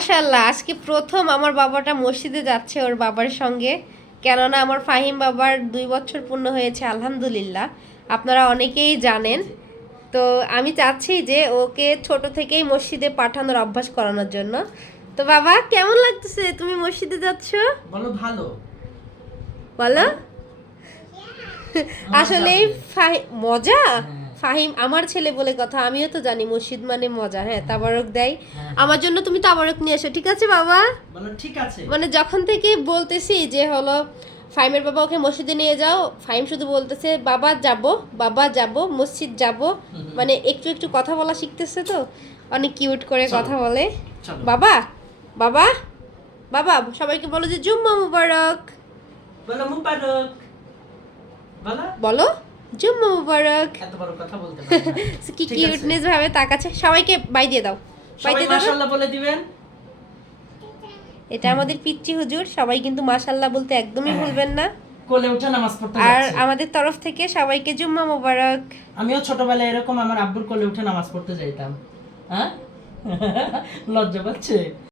মাশাল্লাহ আজকে প্রথম আমার বাবাটা মসজিদে যাচ্ছে ওর বাবার সঙ্গে। কেননা আমার ফাহিম বাবার দুই বছর পূর্ণ হয়েছে আলহামদুলিল্লাহ। আপনারা অনেকেই জানেন। তো আমি চাচ্ছি যে ওকে ছোট থেকেই মসজিদে পাঠানোর অভ্যাস করানোর জন্য। তো বাবা কেমন লাগতেছে? তুমি মসজিদে যাচ্ছ? বলো ভালো। বলো। আসলে মজা। ফাহিম আমার ছেলে বলে কথা আমিও তো জানি মসজিদ মানে মজা হ্যাঁ তাবারক দেয়। আমার জন্য তুমি তাবারক নিয়ে এসো ঠিক আছে বাবা? ঠিক আছে। মানে যখন থেকে বলতেছি যে হলো ফাইমের বাবা ওকে মসজিদে নিয়ে যাও ফাইম শুধু বলতেছে বাবা যাব বাবা যাব মসজিদ যাব। মানে একটু একটু কথা বলা শিখতেছে তো অনেক কিউট করে কথা বলে। বাবা বাবা বাবা সবাইকে বলো যে জুম্মা মুবারক। বলো মুবারক। বলো। বলো। জুম্মা মুবারক। এত বড় কথা বলতে কি কিউটনেস ভাবে তাকাচ্ছে? সবাইকে বাই দিয়ে দাও। বাই দিয়ে দাও মাশাআল্লাহ বলে দিবেন। এটা আমাদের পিচ্চি হুজুর সবাই কিন্তু মাশাল্লাহ বলতে একদমই হ্যাঁ। ভুলবেন না। কোলে উঠে নামাজ পড়তে আর আমাদের তরফ থেকে সবাইকে জুম্মা মুবারক। আমিও ছোটবেলায় এরকম আমার আব্বুর কোলে উঠে নামাজ পড়তে যাইতাম। হ্যাঁ? লজ্জা পাচ্ছে?